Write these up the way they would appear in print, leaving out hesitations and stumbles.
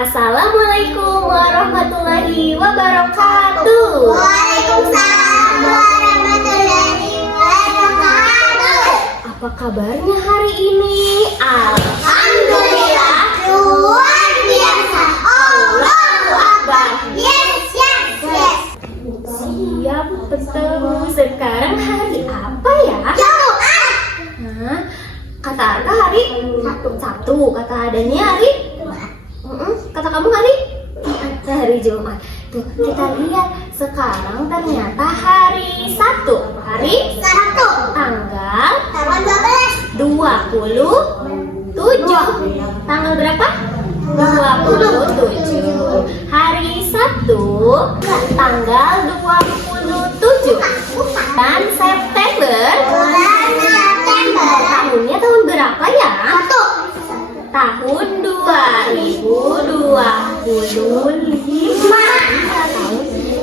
Assalamualaikum warahmatullahi wabarakatuh. Waalaikumsalam warahmatullahi wabarakatuh. Apa kabarnya hari ini? Alhamdulillah, luar biasa. Allahu Akbar. Yes. Siap bertemu. Sekarang hari apa ya? Jumat. Hah? Kata Arka hari Sabtu. Kata adanya hari kata kamu hari Jumat. Tuh, kita lihat sekarang ternyata hari Sabtu. Hari Sabtu. tanggal 12. 27. Tanggal berapa? 27. Hari Sabtu tanggal 27 dan September. Bulan September. Tahunnya tahun berapa ya? Satu. Tahun 2025. Tahun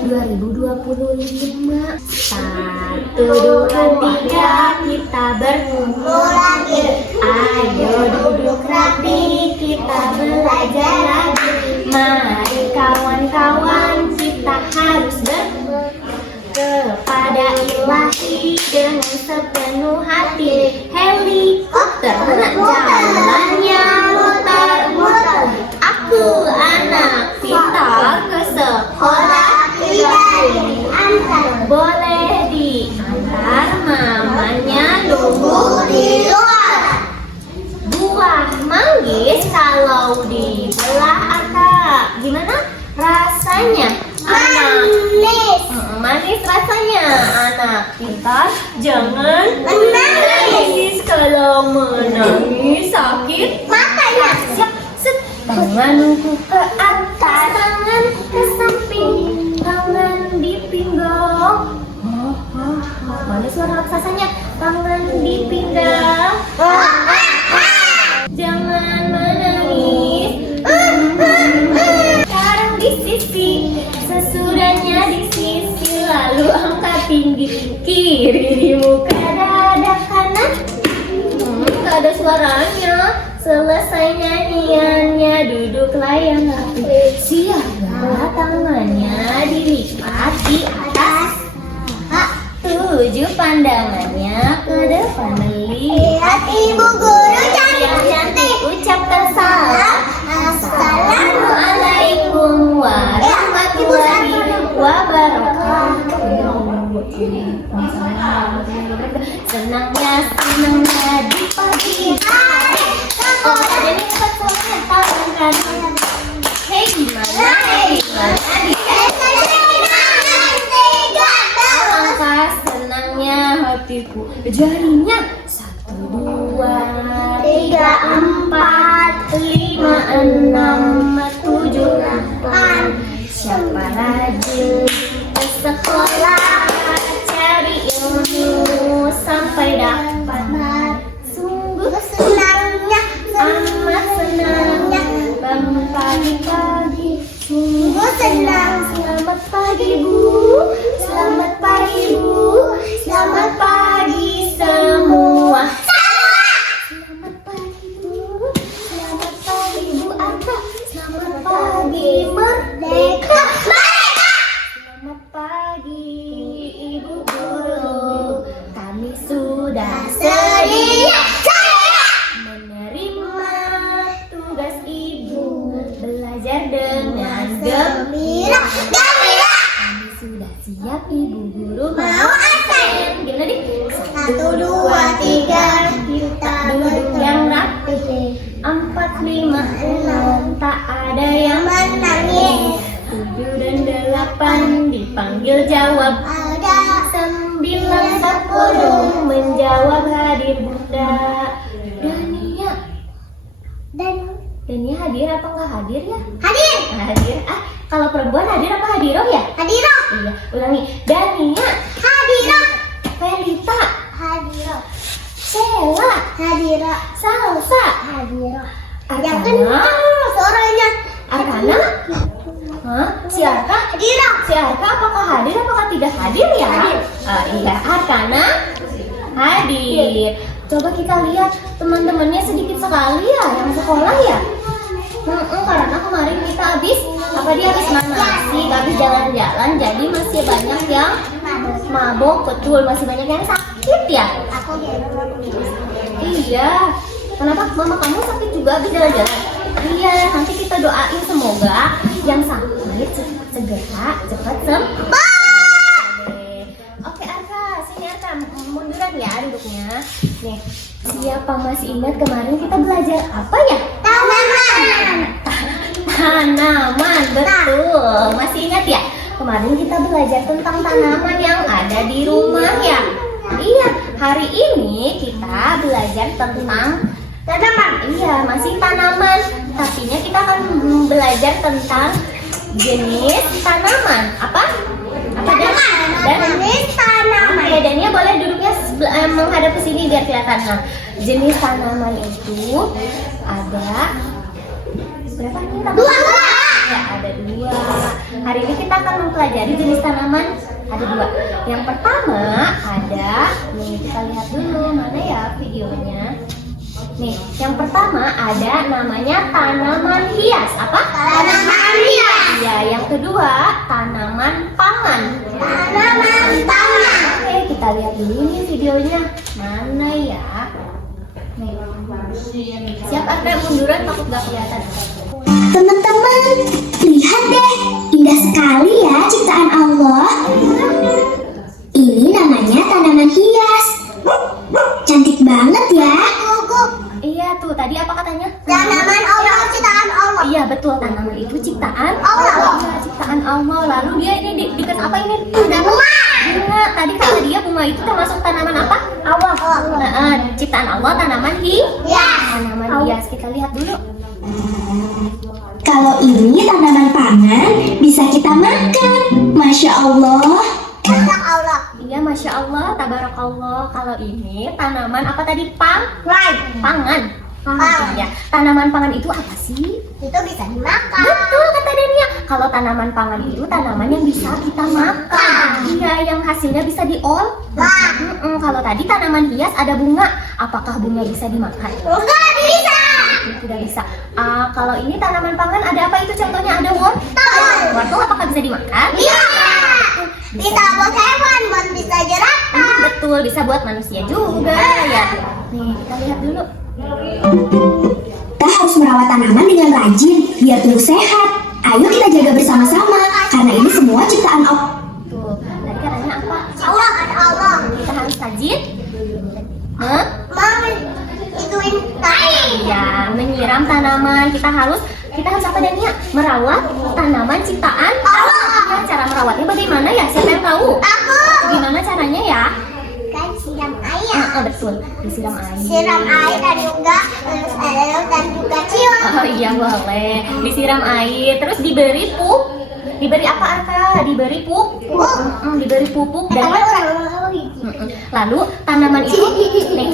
2025. 1, 2, 3 kita berkumpul lagi. Ayo duduk rapi, kita belajar lagi. Mari kawan-kawan, kita harus berdoa kepada Ilahi dengan sepenuh hati. Helikopter jalannya muter-muter. Aku anak kita ke sekolah, Tidak diantar. boleh diantar, mamanya nunggu Di luar. buah manggis kalau dibelah akak. Gimana rasanya? Manis. Manis rasanya. Anak kita jangan Menangis. Kalau menangis sakit Matanya. siap. Tangan ke atas, tangan ke samping, tangan di pinggang. Mana suara raksasanya? Tangan di pinggang. Jangan menangis. Sekarang di sisi, sesudahnya di sisi, lalu angkat tinggi kiri, muka dada kanan. Gak ada suaranya. Selesai nyanyiannya, duduklah yang rapi. Siaga tangannya dilipat di atas. 7 pandangannya ke depan. Lihat ibu guru Yang cantik ucapkan salam. Assalamualaikum. Assalamualaikum warahmatullahi wabarakatuh. Senangnya di pagi hari. Oh, ada nih cepat suaranya tangan kan. Hey gimana? Alangkah senangnya hatiku. Jarinya 1, 2, 3, 4, 5, 6, 7, 8. Siapa rajin ke sekolah, cari ilmu sampai dapat. Sungguh Senangnya, amat senangnya bangun pagi-pagi. sungguh senang. Selamat pagi Bu, selamat pagi Bu, selamat pagi semua. Selamat pagi Bu, selamat pagi Bu Arka, selamat pagi Merdeka. Selamat pagi Ibu Guru, kami sudah Sedia. menerima tugas Ibu, belajar dengan Gembira. Kami sudah siap Ibu Guru Mau absen. Gimana nih? 1, 2, 3. Kita duduk yang rapi. 4, 5, 6 tak ada yang Menangis. 7 dan 8 dipanggil jawab. Ada 9, 10 menjawab hadir Bunda. Dania hadir apa nggak hadir ya? hadir. Hadir. Kalau perempuan hadir apa hadiroh ya? Hadiroh. Iya, ulangi. Dania, Hadiroh. Felita, Hadiroh. Sheila, Hadiroh. Salsa, Hadiroh. Arkana, Yang kencang suaranya. Arkana, hah? Si Arka? Hadiroh. Si Arka apakah hadir apakah tidak hadir ya? Hadir. Iya, Arkana hadir. Coba kita lihat teman-temannya sedikit sekali ya yang sekolah ya. Karena kemarin Apa dia habis makan nasi, habis jalan-jalan, jadi masih banyak yang mabok, betul, masih banyak yang sakit ya. Aku gitu. Iya. Kenapa mama kamu sakit juga habis jalan-jalan? Iya, nanti kita doain semoga yang sakit segera cepat sembuh. Oke Arka, sini Arka, munduran ya duduknya. Nih, siapa masih ingat kemarin kita belajar apa ya? Tanaman. Tanaman, betul. Masih ingat ya? Kemarin kita belajar tentang tanaman yang ada di rumah ya. Iya, hari ini kita belajar tentang tanaman. Iya, masih tanaman. Tapinya kita akan belajar tentang jenis tanaman. Apa? Apa dan Jenis tanaman. Oke, Dania boleh duduknya menghadap ke sini biar kelihatan. Nah, jenis tanaman itu ada berapa nih? Dua. Ya, ada 2. Hari ini kita akan mempelajari jenis tanaman ada 2. Yang pertama ada, nih kita lihat dulu mana ya videonya. Nih, yang pertama ada namanya tanaman hias. Apa? Tanaman hias. Ya, yang kedua tanaman pangan. Tanaman pangan. Oke, kita lihat dulu nih videonya. Mana ya? Nih. Siap Arka munduran takut gak kelihatan. Teman-teman, lihat deh, indah sekali ya ciptaan Allah. Ini namanya tanaman hias. Cantik banget ya. Iya tuh, tadi apa katanya? Tanaman Allah, ciptaan Allah. Iya betul, tanaman itu ciptaan Allah. Iya, ciptaan Allah. Lalu dia ini dikasih apa ini? Ada bunga. Bunga. Tadi kata dia bunga itu termasuk tanaman apa? Allah. Ciptaan Allah, tanaman Hias. tanaman hias. Kita lihat dulu. Kalau ini tanaman pangan, bisa kita makan. Masya Allah. Masya Allah. Iya, masya Allah, tabarakallah. Kalau ini tanaman apa tadi? Pangan. Ya, tanaman pangan itu apa sih? Itu bisa dimakan. Betul kata Dania. Kalau tanaman pangan itu tanaman yang bisa kita makan. Iya, yang hasilnya bisa diolah. Kalau tadi tanaman hias ada bunga. Apakah bunga bisa dimakan? Enggak bisa. Tidak bisa. Kalau ini tanaman pangan ada apa itu? Contohnya ada wortel. Apakah bisa dimakan? Iya. Bisa buat hewan, bisa jerapah. Betul, bisa buat manusia juga ya. Nih, kita lihat dulu. Kita harus merawat tanaman dengan rajin biar tumbuh sehat. Ayo kita jaga bersama-sama karena ini semua ciptaan Allah. Tuh, tadi katanya apa? Allah kan Allah. Kita harus rajin Ituin tanaman. ya, menyiram tanaman. Kita harus apa Dania? Merawat tanaman ciptaan Allah. Ya, cara merawatnya bagaimana ya? Siapa yang tahu? Aku Gimana caranya ya? kan siram air. Betul, disiram air. Siram air dan juga dan juga cium. Oh iya boleh. Disiram air, terus diberi pupuk. Diberi apa Arka? Diberi pupuk. Diberi pupuk dan lalu tanaman itu nih,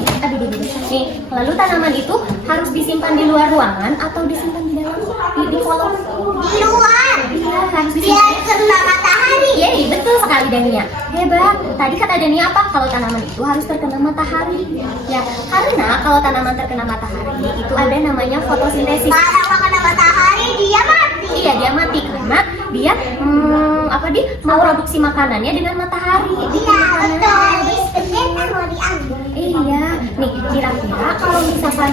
lalu tanaman itu harus disimpan di luar ruangan atau disimpan di dalam di kolong? Di luar. Iya, harus Biar disimpan. kena matahari. Iya, betul sekali Dania. Hebat. Tadi kata Dania apa? Kalau tanaman itu harus terkena matahari. Ya, karena kalau tanaman terkena matahari itu ada namanya fotosintesis. Kalau kena matahari dia mati. Iya, dia mati karena dia mau produksi makanannya dengan matahari. Iya betul. Listriknya kan mau diambil. Iya, nih kira-kira kalau misalkan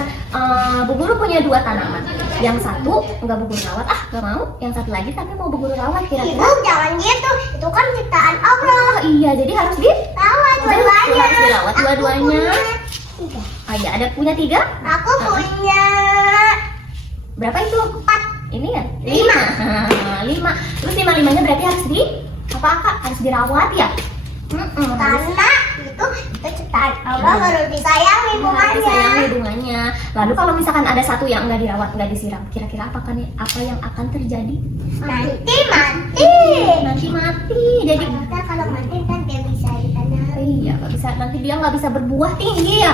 Bu Guru punya 2 tanaman, yang satu nggak Bu Guru rawat, nggak mau, yang satu lagi tapi mau Bu Guru rawat, Ibu kira-kira? jangan gitu. Itu kan ciptaan Allah. Oh iya, jadi harus Rawat dua-duanya. harus dirawat dua-duanya. Oh iya, ada punya 3? Aku punya Berapa itu? 4. Ini ya? 5. 5. Terus 5-5-nya berarti harus Kak? Harus dirawat ya? Karena itu ciptaan Allah baru disayangi bunganya. Disayangi bunganya. Lalu kalau misalkan ada satu yang nggak dirawat, nggak disiram, kira-kira apa yang akan terjadi? Nanti mati. Nanti mati. Jadi Kita kalau mati kan dia bisa ditanam. iya, nggak bisa. Nanti dia nggak bisa berbuah tinggi ya.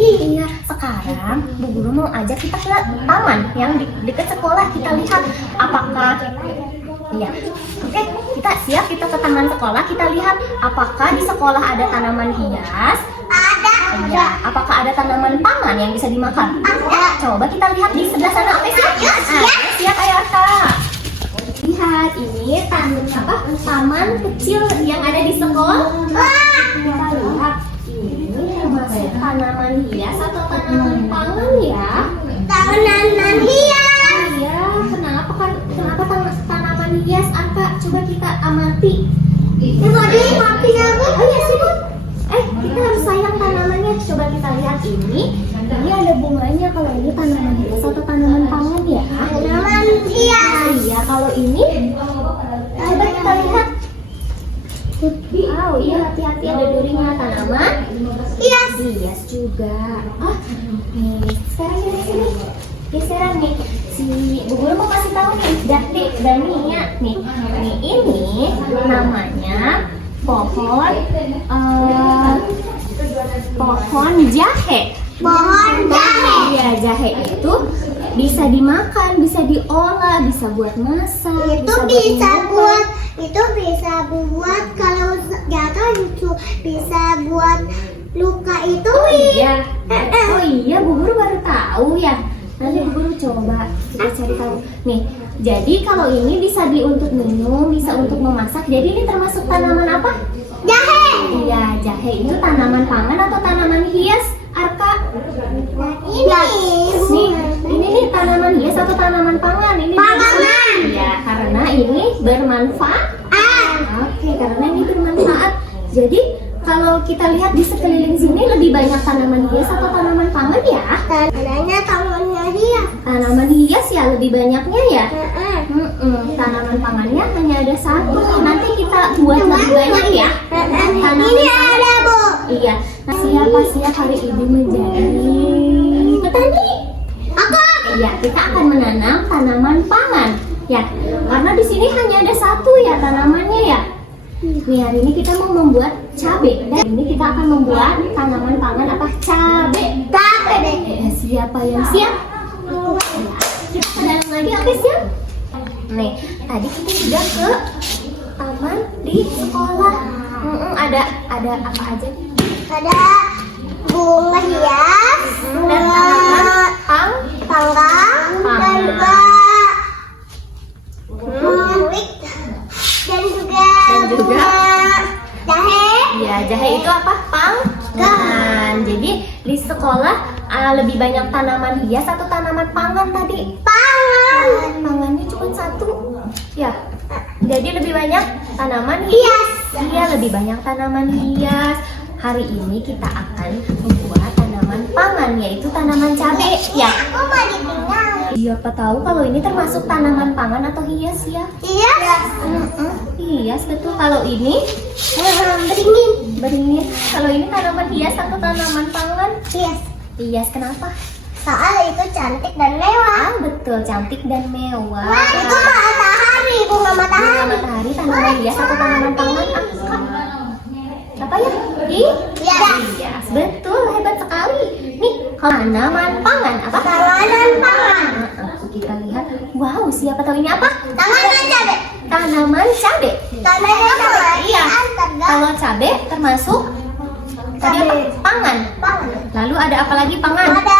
Iya. Sekarang Bu Guru mau ajak kita ke taman yang dekat sekolah. Kita lihat apakah iya. Oke, kita siap, kita ke taman sekolah, kita lihat apakah di sekolah ada tanaman hias. Ada. Iya. Apakah ada tanaman pangan yang bisa dimakan? Ada. Coba kita lihat di sebelah sana. Oke, siap? Ayo, siap. Siap, ayo Arka. Lihat. ini taman kecil yang ada di sekolah. Kita lihat ini termasuk tanaman hias atau tanaman pangan ya? Tanaman hias. Iya, kenapa tanaman hias Arka? Coba kita amati. Oh iya sih, kita harus sayang tanamannya. Coba kita lihat ini ada bunganya. Kalau ini tanaman hias atau tanaman pangan ya? Tanaman hias. Iya, kalau ini coba kita lihat. Wow, iya, hati-hati ada durinya. Tanaman hias juga. Nih, sekarang sini. Geseran nih. Si Bu Guru mau kasih tahu nih, Dania nih. Ini namanya pohon jahe. Pohon jahe. Iya, jahe itu bisa dimakan, bisa diolah, bisa buat masak. Itu bisa buat kalau jatuh itu bisa buat luka itu. Oh iya, Bu Guru baru tahu ya. Nanti Bu Guru coba kita cari tahu. Nih, jadi kalau ini bisa untuk minum, bisa untuk memasak. Jadi ini termasuk tanaman apa? Jahe. Iya, jahe itu tanaman pangan atau tanaman hias, Arka? Ini nih tanaman hias atau tanaman pangan? Ini Pangan. Ya, karena ini bermanfaat. Oke, karena ini bermanfaat. Jadi kalau kita lihat di sekeliling sini lebih banyak tanaman hias atau tanaman pangan ya? Adanya tanaman hias. Tanaman hias ya lebih banyaknya ya? Tanaman pangannya hanya ada satu. Nanti kita buat lebih banyak ya. Ini ada, Bu. Iya. Nah, siapa hari ini menjadi petani? Aku. Iya, kita akan menanam tanaman pangan. Ya, karena di sini hanya ada satu ya tanamannya ya. Nih, hari ini kita mau membuat cabai. Dan ini kita akan membuat tanaman pangan apa? Cabai. Siapa yang siap? Kita ke dalam lagi, oke siap? Nih, tadi kita sudah ke taman di sekolah. Ada apa aja? Ada bunga hias, Dan tanaman panggang, dan juga dan juga jahe. Ya, jahe itu apa? Pangan. Jadi di sekolah lebih banyak tanaman hias atau tanaman pangan tadi? Pangannya cuma satu. Ya. Jadi lebih banyak tanaman hias. Iya, lebih banyak tanaman hias. Hari ini kita akan membuat tanaman pangan, yaitu tanaman cabai. Ya. Aku mau ditinggal. Siapa tahu kalau ini termasuk tanaman pangan atau hias ya? Hias. Hias betul. Kalau ini beringin. Kalau ini tanaman hias atau tanaman pangan? Hias. Hias, kenapa? Soal itu cantik dan mewah. Betul, cantik dan mewah. Wah, itu matahari, bunga Bunga matahari. matahari, tanaman hias atau tanaman pangan? Apa ya? Hias, betul, hebat sekali. Nih, tanaman pangan apa? Tanaman pangan. Kita lihat. Wow, siapa tahu ini apa? Tanaman cabai. Tanaman cabai. Tanaman cabai. Iya. Kalau cabai termasuk tadi apa? Pangan. Lalu ada apa lagi pangan? Ada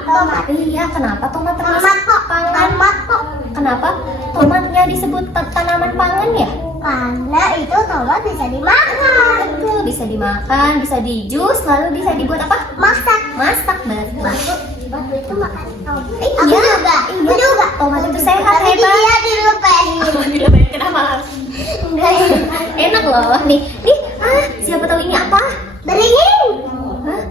tomat. Iya, kenapa tomat termasuk pangan? Tomat kok. Kenapa tomatnya disebut tanaman pangan ya? Karena itu tomat bisa dimakan. Betul, bisa dimakan, bisa dijus, lalu bisa dibuat apa? Masak. Masak, betul. Waktu itu makan tomat. Iya, Aku juga. Tomat itu sehat, Tapi hebat. dia dilupain. Kenapa? Enak loh. Nih, siapa tahu ini apa? Beringin. Hah?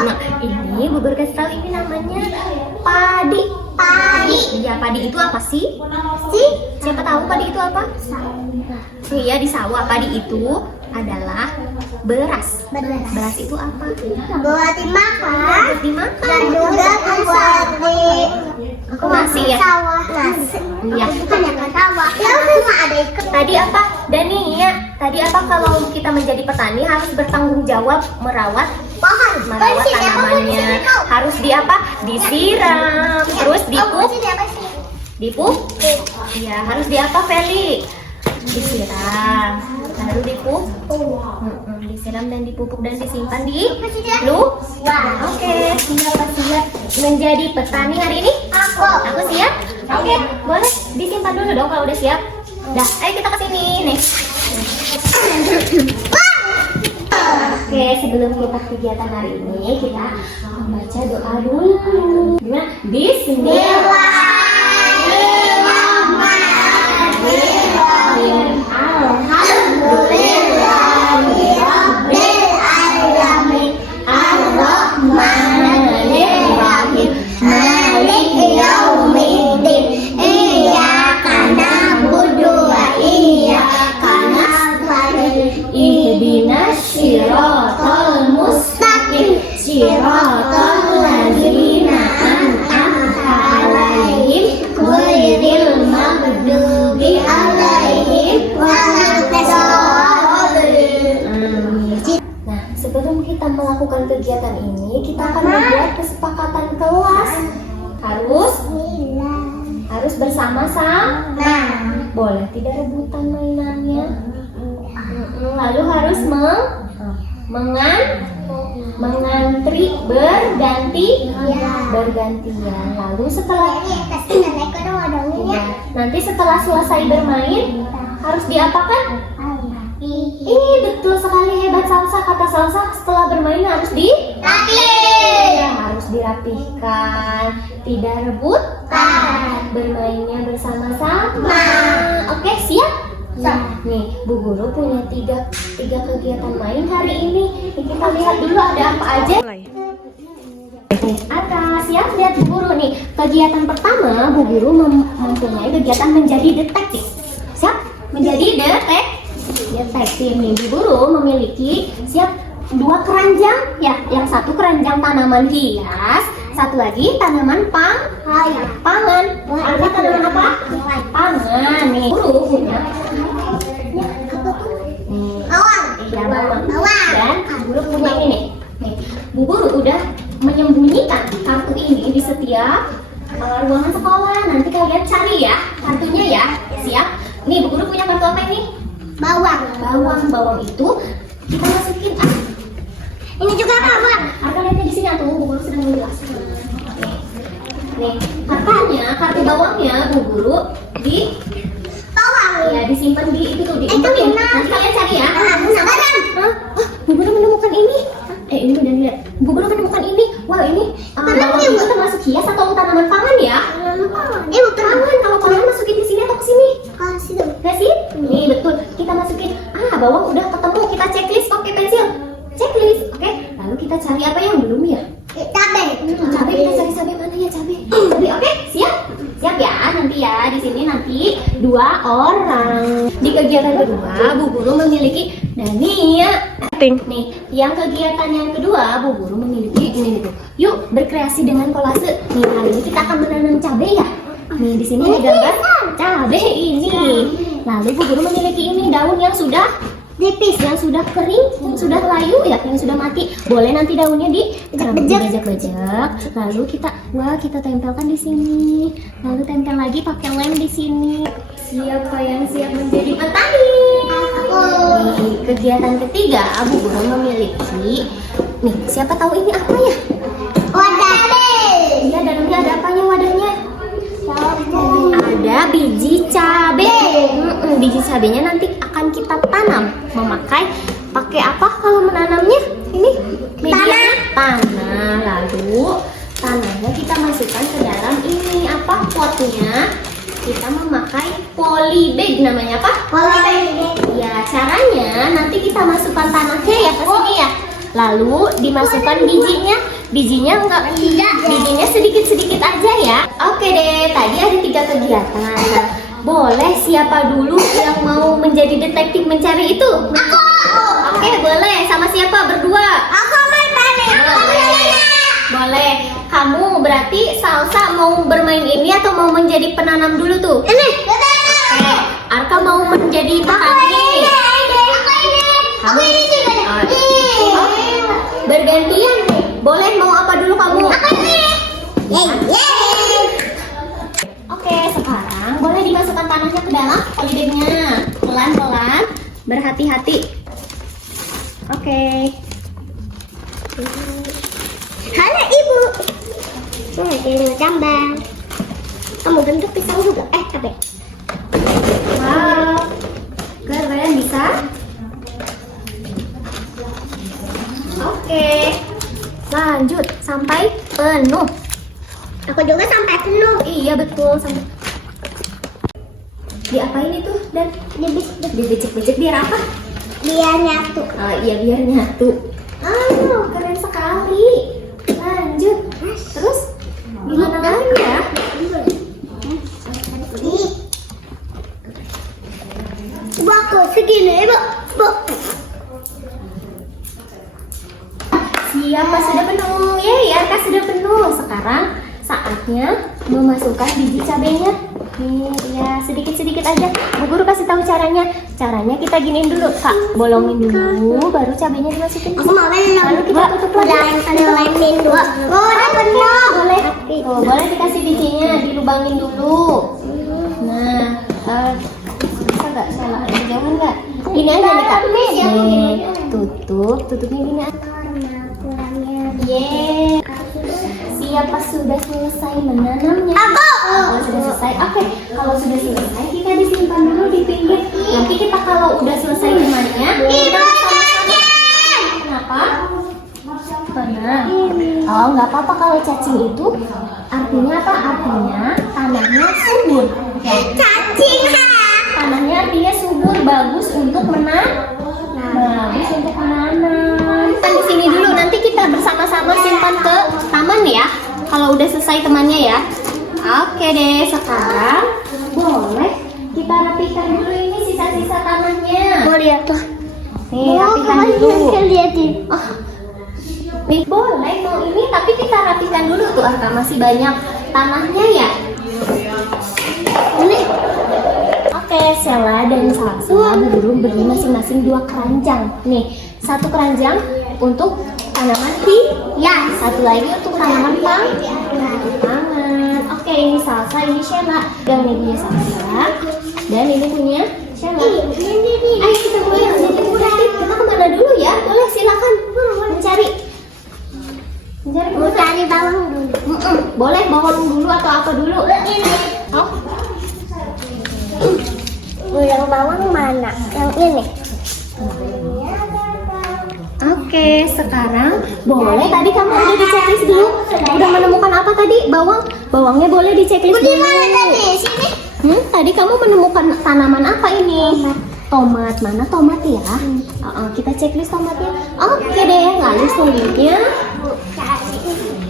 Nah, ini Bu Guru kasih tahu ini namanya padi. Iya, padi itu apa sih? Siapa tahu padi itu apa? Iya, di sawah. Padi itu adalah beras. Beras itu apa? Buat dimakan. Buat dimakan. Dan juga buat di Nasi ya? sawah. Nasi. Iya. Bukan yang sawah. Ya cuma ada ikan. Tadi apa? Dania, tadi apa kalau kita menjadi petani harus bertanggung jawab merawat Pohon. tanamannya. Harus di apa? Disiram, terus dipupuk. Iya, harus di apa, Feli? Disiram, lalu dipupuk. Disiram dan dipupuk dan disimpan di Oke, siapa siap menjadi petani hari ini? Aku siap. Oke, boleh disimpan dulu dong kalau udah siap. Dah, ayo kita ke sini nih. Oke, sebelum kita kegiatan hari ini, kita membaca doa dulu. Gimana? Bismillahirrahmanirrahim. Alhamdulillahirabbil alamin. Ar-Rahmanirrahim. Maliki yaumiddin. Iyyaka na'budu wa iyyaka nasta'in. Ihdinas siratal mustaqim. Siratal ladzina an'amta 'alaihim ghairil maghdubi 'alaihim waladdallin. Nah, sebelum kita melakukan kegiatan ini, kita akan membuat kesepakatan kelas. Harus bersama-sama. Boleh tidak rebutan mainannya. Lalu harus mengantri bergantian. Lalu setelah nanti setelah selesai bermain harus diapakan? Betul sekali, hebat Salsa. Kata Salsa, setelah bermain harus harus dirapihkan, tidak rebutan, bermainnya bersama-sama. Oke, siap? Nih, Bu Guru punya tiga kegiatan main hari ini. Kita lihat dulu ada apa aja. Arka, siap lihat Bu Guru nih. Kegiatan pertama, Bu Guru mempunyai kegiatan menjadi detektif. Siap? Menjadi detektif nih. Bu Guru memiliki dua keranjang ya. Yang satu keranjang tanaman hias, satu lagi tanaman pangan. Arka tanaman apa? Pangan. Nih, Bu Guru punya bawang. Dan Bu Guru punya ini nih. Bu Guru udah menyembunyikan kartu ini di setiap ruangan sekolah. Nanti kalian cari ya kartunya ya. Siap? Nih, Bu Guru punya kartu apa ini? Bawang itu kita masukin. Ini juga bawang. Arka lihatnya di sini tuh, Bu Guru sedang menjelaskan. Nih, kartu bawangnya Bu Guru di ya, disimpan di itu tuh, diumpetin. Nanti kalian cari ya. Bu Guru menemukan ini. Ini udah lihat. Bu Guru menemukan ini. Wow, ini bawang itu termasuk hias atau tanaman pangan ya? Pangan. Kalau kalian masukin di sini atau ke sini? Ke sini. Nih, betul. Kita masukin. Bawang udah ketemu. Kita checklist pakai pensil. Checklist. Oke. Lalu kita cari apa yang belum ya? Cabai. Kita cari cabai mana ya? Cabai. Oke, siap. Siap ya, nanti ya di sini nanti 2 orang. Di kegiatan kedua, Bu Guru memiliki Dania. Nih, yang kegiatan yang kedua, Bu Guru memiliki ini tuh. Yuk berkreasi dengan kolase. Nih, kali ini kita akan menanam cabai ya. Nih, di sini ada gambar cabai ini. Lalu Bu Guru memiliki ini daun yang sudah nipis, yang sudah kering, yang sudah layu ya, yang sudah mati. Boleh nanti daunnya dibajak-bajak. Lalu kita tempelkan di sini. Lalu tempel lagi pakai lem di sini. Siapa yang siap menjadi petani? Nih, kegiatan ketiga, Bu Guru memiliki. Nih, siapa tahu ini apa ya? Wadah. Iya, dalamnya ada apanya wadahnya? Ada biji cabai. Biji cabainya nanti akan kita tanam. Pakai apa kalau menanamnya? Ini media tanah. Lalu tanahnya kita masukkan ke dalam ini potnya. Kita memakai polybag, namanya apa? Polybag. Ya, caranya nanti kita masukkan tanahnya ya ke sini ya. Lalu dimasukkan bijinya. Bijinya bijinya sedikit-sedikit aja ya. Oke deh, tadi ada 3 kegiatan. Boleh siapa dulu yang mau menjadi detektif mencari itu? Aku. Oke, boleh. Sama siapa? Berdua. Aku boleh. Kamu berarti Salsa mau bermain ini atau mau menjadi penanam dulu tuh? Ini. Oke. Arka mau menjadi petani. Aku ini juga. Bergantian. Boleh, mau apa dulu kamu? Aku ini. Oke, sekarang boleh dimasukkan tanahnya ke dalam polybagnya. Pelan-pelan, berhati-hati. Oke. Halo Ibu. Ini gambar. Kamu bentuk pisang juga. Tapi. Wow. Kalian bisa? Oke. Lanjut sampai penuh. Aku juga sampai penuh. Iya betul sampai. Diapain itu dan dibicik-bicik biar apa? Biar nyatu. Oh iya biar nyatu. Keren sekali. Lanjut. Terus gimana lagi ya? Aku segini, Bu. Siapa sudah penuh? Ya, Kak sudah penuh. Sekarang saatnya memasukkan biji cabenya. Nih, ya sedikit-sedikit aja. Bu Guru kasih tahu caranya. Caranya kita giniin dulu, Kak. Bolongin dulu, baru cabenya dimasukin. Aku mau lalu kita tutup lagi. Bolongin dulu. Udah penuh. Boleh. Tuh, boleh dikasih bijinya, dilubangin dulu. Nah, bisa nggak salah? Jangan nggak? Ini aja nih Kak. Nih, tutupnya gini. Yeay. Siapa sudah selesai menanamnya? Aku. Kalau sudah selesai, oke. Kalau sudah selesai, kita disimpan dulu di pinggir. Nanti kita kalau udah selesai temannya, kita sama-sama. Kenapa? Karena nggak apa-apa kalau cacing itu artinya apa? Artinya tanahnya subur. Ya. Cacing. Tanahnya artinya subur, bagus untuk menanam. Bagus untuk menanam. Di sini dulu, nanti kita bersama-sama simpan ke taman ya. Kalau udah selesai temannya ya. Oke deh, sekarang boleh kita rapikan dulu ini sisa-sisa tanahnya. Mau lihat tuh. Nih, rapikan dulu. Oh. Nih, boleh mau ini, tapi kita rapikan dulu tuh. Masih banyak tanahnya ya. Ini. Oke, Sela dan Salsa beri masing-masing 2 keranjang. Nih, 1 keranjang untuk tanaman hias, satu lagi untuk tanaman pangan. Oke, ini Salsa, ini Sheila. Yang ini punya Salsa, dan ini punya Sheila. Ayo kita mulai. Kita kemana dulu ya? Boleh silakan mencari. Mau cari bawang dulu. Boleh bawang dulu atau apa dulu? Ini. Oh. Yang bawang mana? Yang ini. Oke, sekarang boleh. Tadi kamu udah di checklist dulu. Udah menemukan apa tadi? Bawangnya boleh di checklist dulu. Di mana tadi? Sini. Tadi kamu menemukan tanaman apa ini? Tomat. Mana tomat ya? Kita checklist tomatnya. Oke deh. Lalu selanjutnya.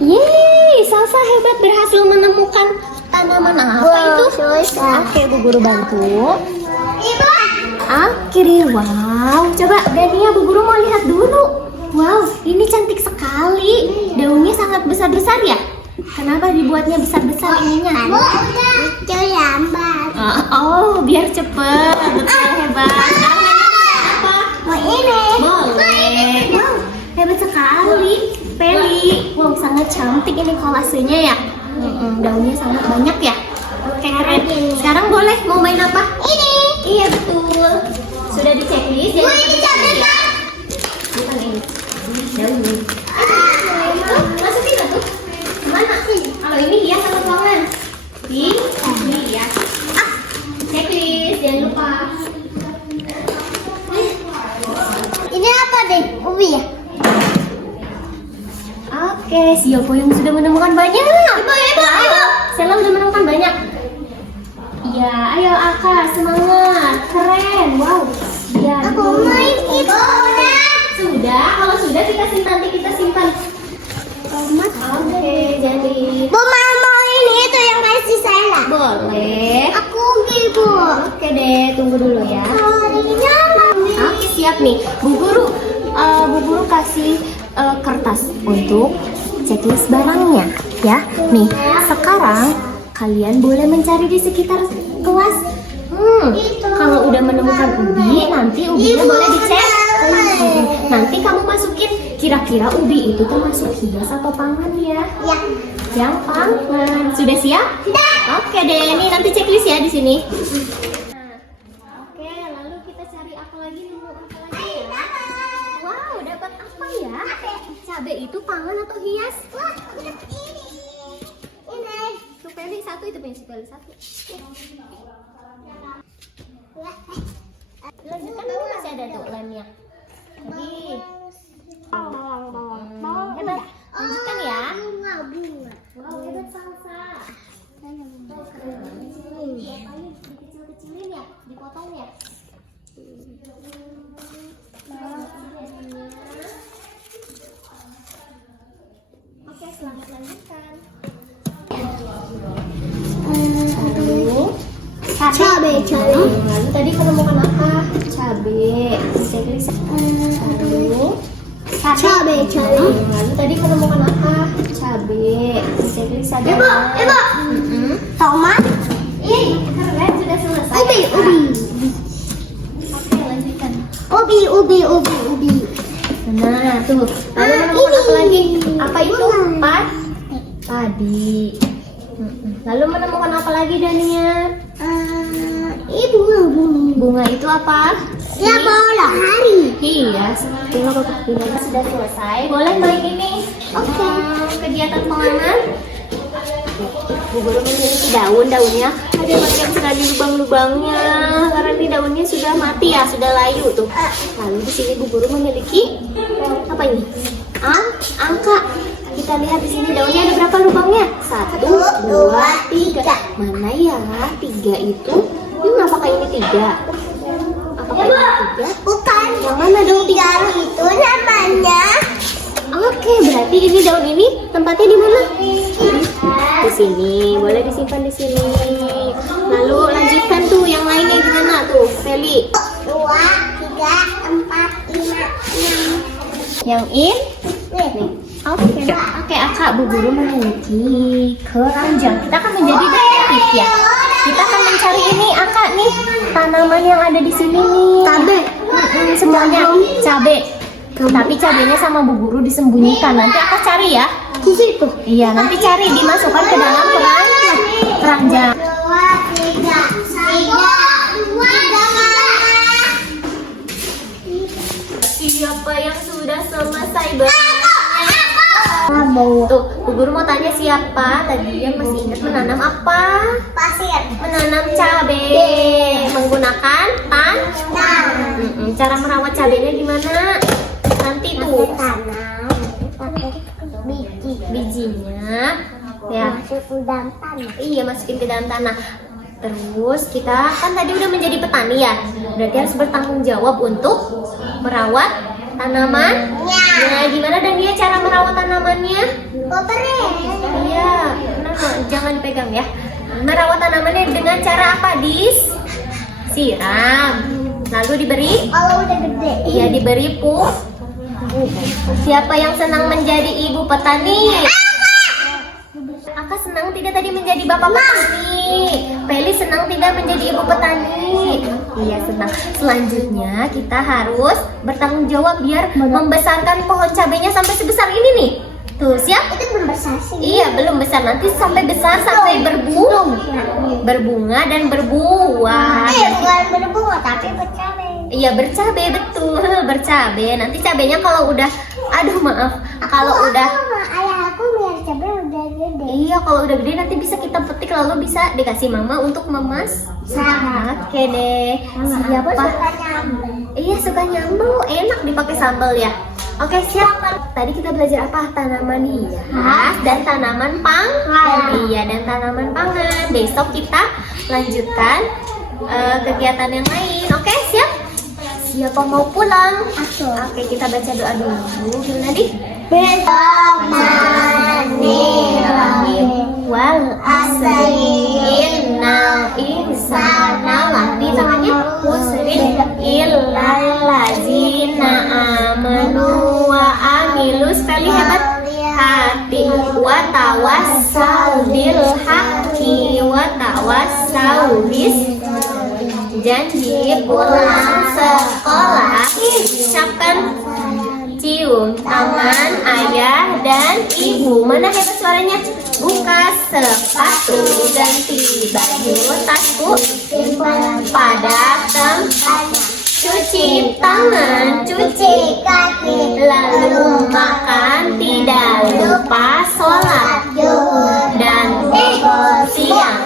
Yeay, Salsa hebat berhasil menemukan tanaman apa itu? Oke, Bu Guru bantu. Akhirnya, wow. Coba Dania, Bu Guru mau lihat dulu. Wow, ini cantik sekali. Daunnya sangat besar-besar ya? Kenapa dibuatnya besar-besar ininya? Udah lambat. Oh, biar cepet. Betul, hebat. Apa? Mau ini. Boleh. Wow, hebat sekali. Peli. Wow, sangat cantik ini kolasenya ya. Daunnya sangat banyak ya. Oke, keren. Sekarang boleh mau main apa? Ini. Iya betul. Sudah di checklist. Jadi ini cantik kan? Bukan ini. Daun. Masukin tuh. Mana sih? Kalau ini hias atau pangan? Ini hias. Checklist jangan lupa. Ini apa deh? Ubi ya? Oke, siapa yang sudah menemukan banyak? Ibu. Sela udah menemukan banyak. Iya, ayo Aka, semangat. Keren, wow. Ya, aku main itu. Sudah, kalau sudah kita simpan. Tomat. Oke, jadi. Bu mau ini itu yang kasih Sela. Boleh. Aku Ibu. Oke deh, tunggu dulu ya. Oke, siap nih. Bu Guru kasih kertas untuk checklist barangnya ya. Nih, sekarang kalian boleh mencari di sekitar kelas. Kalau udah menemukan ubi, nanti ubinya boleh dicek. Nanti kamu masukin kira-kira ubi itu termasuk hias atau pangan ya? Ya. Yang pangan. Sudah siap? Sudah. Oke deh, ini nanti checklist ya di sini. Oke, lalu kita cari apa lagi? Wow, dapat apa ya? Cabai itu pangan atau hias? Wah, ini. Tuh Peli, 1 satu, itu punya si Feli satu. Lanjutkan, ini masih ada tuh lemnya. Lagi. Hebat. Lanjutkan ya. Wow, hebat salsa. Dikecil-kecilin ya, dipotong ya. Oke, selamat lanjutkan. Cabe. Lalu tadi kamu makan apa? Cabe. Lalu cabe. Lalu tadi kamu makan apa? Cabe. Ibu. Tomat. Ih, keren, sudah selesai. Ubi. Oke, lanjutkan. Ubi. Nah, tuh. Lalu menemukan apa lagi? Apa itu? Padi. Lalu menemukan apa lagi, Dania? Bunga itu apa? Ya, bola hari. Iya, bunga sudah selesai. Boleh main ini. Oke. Kegiatan pengaman. Bu Guru memiliki daunnya. Ada banyak sekali lubang-lubangnya. Karena ini daunnya sudah mati ya, sudah layu tuh. Lalu di sini Bu Guru memiliki apa ini? Angka. Kita lihat di sini daunnya ada berapa lubangnya? 1, 2, 3. Mana ya? 3 itu? Apakah ini 3? Apakah ini 3? Bukan. Yang mana daun 3? Itu namanya. Oke, berarti ini daun ini tempatnya di mana? Di sini. Boleh disimpan di sini. Lalu lanjutkan tuh yang lainnya gimana tuh, Feli? 2, 3, 4, 5, 6. Yang nih. Oke, Akak, Bu Guru memiliki keranjang. Kita akan menjadi detektif ya. Kita akan mencari ini, Akak nih, tanaman yang ada di sini nih. Cabe. Semuanya cabe. Tapi cabenya sama Bu Guru disembunyikan. Nanti Akak cari ya. Di situ. Iya, nanti cari dimasukkan ke dalam keranjang. 2, 3, 3. Siapa yang sudah selesai Tuh, Bu Guru mau tanya siapa tadi yang masih ingat menanam apa? Pasir. Menanam cabai menggunakan cara merawat cabenya gimana? Nanti tuh Tanam. Pakai bijinya ya. masuk ke dalam tanah. Iya, masukin ke dalam tanah. Terus kita kan tadi udah menjadi petani ya. Berarti harus bertanggung jawab untuk merawat tanaman. Nah, gimana dan dia cara merawat tanamannya? Kotorin. Iya, benar kok. Jangan dipegang ya. Merawat tanamannya dengan cara apa? Siram. Lalu diberi? Kalau udah gede. Iya, diberi pupuk. Siapa yang senang menjadi ibu petani? Akak senang tidak tadi menjadi bapak petani? Feli senang tidak menjadi ibu petani? Iya, senang. Selanjutnya kita harus bertanggung jawab biar membesarkan pohon cabenya sampai sebesar ini nih. Tuh, siap? Itu belum besar sih. Iya, belum besar. Nanti sampai besar, sampai berbunga dan berbuah. Bukan berbunga tapi bercabai. Iya, bercabai, betul. Bercabai. Nanti cabenya kalau udah, aduh maaf, kalau udah, Ayah aku biar cabai udah gede. iya, kalau udah gede nanti bisa kita petik lalu bisa dikasih mama untuk memasak. Oke deh. Siapa? Suka nyambung. Iya, suka nyambung, enak dipakai sambal ya. Oke, siap. Tadi kita belajar apa? Tanaman hias dan tanaman pangan. Iya, dan tanaman pangan. Besok kita lanjutkan kegiatan yang lain. Oke, siap? Siapa mau pulang? Aku. Oke, kita baca doa dulu. Gimana, Dik? Bismillahirrahmanirrahim. Wal asri innal insana lafi khusrin illal ladzina amanu wa amilus hebat hati wa tawassau bil haqqi wa tawassau bis janji. Pulang sekolah ucapkan cium tangan ayah dan ibu. Mana hebat suaranya? Buka sepatu, ganti baju, tasku simpan pada tempatnya. Cuci tangan, cuci kaki, lalu makan. Tidak lupa sholat dan siang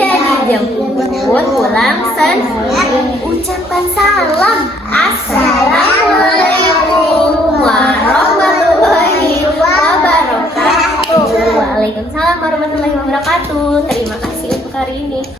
tidak dijemput pulang sendiri. Ucapkan salam. Assalamualaikum warahmatullahi wabarakatuh. Waalaikumsalam warahmatullahi wabarakatuh. Terima kasih untuk hari ini.